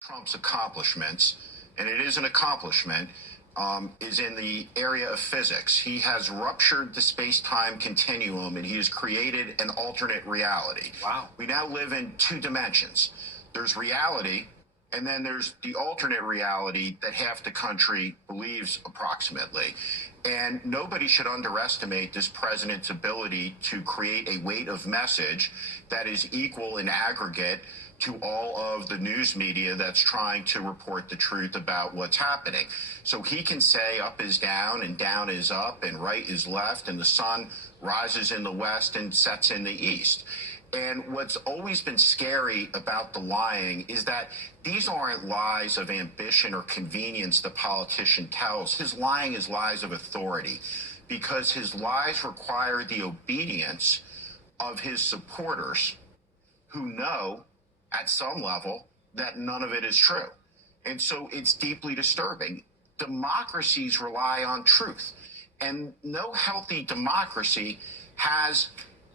Trump's accomplishments, and it is an accomplishment, is in the area of physics. He has ruptured the space-time continuum, and he has created an alternate reality. Wow. We now live in two dimensions. There's reality, and then there's the alternate reality that half the country believes approximately. And nobody should underestimate this president's ability to create a weight of message that is equal in aggregate to all of the news media that's trying to report the truth about what's happening. So he can say up is down and down is up and right is left and the sun rises in the west and sets in the east. And what's always been scary about the lying is that these aren't lies of ambition or convenience the politician tells. His lying is lies of authority because his lies require the obedience of his supporters who know at some level that none of it is true. And so it's deeply disturbing. Democracies rely on truth, and no healthy democracy has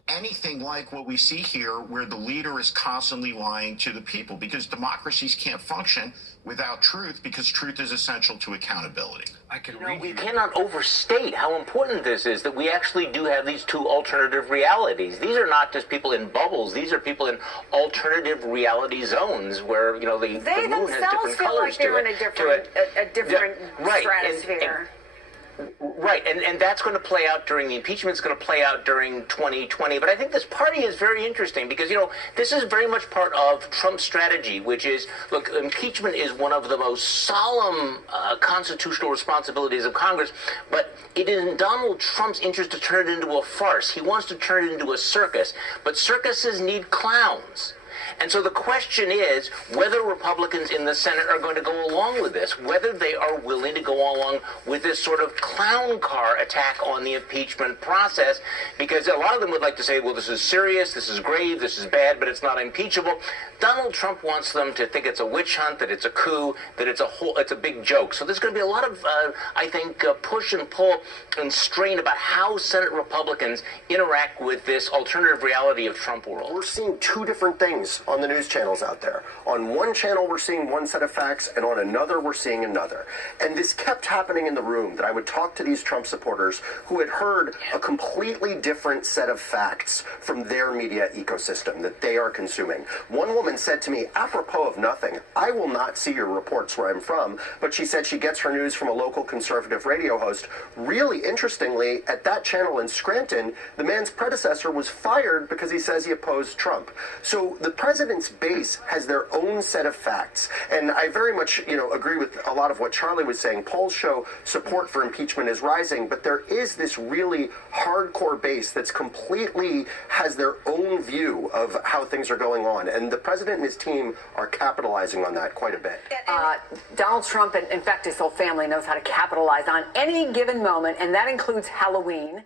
anything like what we see here, where the leader is constantly lying to the people, because democracies can't function without truth, because truth is essential to accountability. We cannot overstate how important this is, that we actually do have these two alternative realities. These are not just people in bubbles. These are people in alternative reality zones where, the moon has different colors to it. They themselves feel like they're in a different stratosphere. Right, and that's going to play out during the impeachment. It's going to play out during 2020. But I think this party is very interesting because, this is very much part of Trump's strategy, which is, look, impeachment is one of the most solemn constitutional responsibilities of Congress, but it is in Donald Trump's interest to turn it into a farce. He wants to turn it into a circus, but circuses need clowns. And so the question is whether Republicans in the Senate are going to go along with this, whether they are willing to go along with this sort of clown car attack on the impeachment process, because a lot of them would like to say, well, this is serious, this is grave, this is bad, but it's not impeachable. Donald Trump wants them to think it's a witch hunt, that it's a coup, that it's a big joke. So there's going to be a lot of, push and pull and strain about how Senate Republicans interact with this alternative reality of Trump world. We're seeing two different things on the news channels out there. On one channel, we're seeing one set of facts, and on another, we're seeing another. And this kept happening in the room, that I would talk to these Trump supporters who had heard a completely different set of facts from their media ecosystem that they are consuming. One woman said to me, apropos of nothing, I will not see your reports where I'm from, but she said she gets her news from a local conservative radio host. Really interestingly, at that channel in Scranton, the man's predecessor was fired because he says he opposed Trump. So the president's base has their own set of facts. And I very much, agree with a lot of what Charlie was saying. Polls show support for impeachment is rising, but there is this really hardcore base that's completely has their own view of how things are going on. And the president and his team are capitalizing on that quite a bit. Donald Trump, and in fact, his whole family knows how to capitalize on any given moment, and that includes Halloween.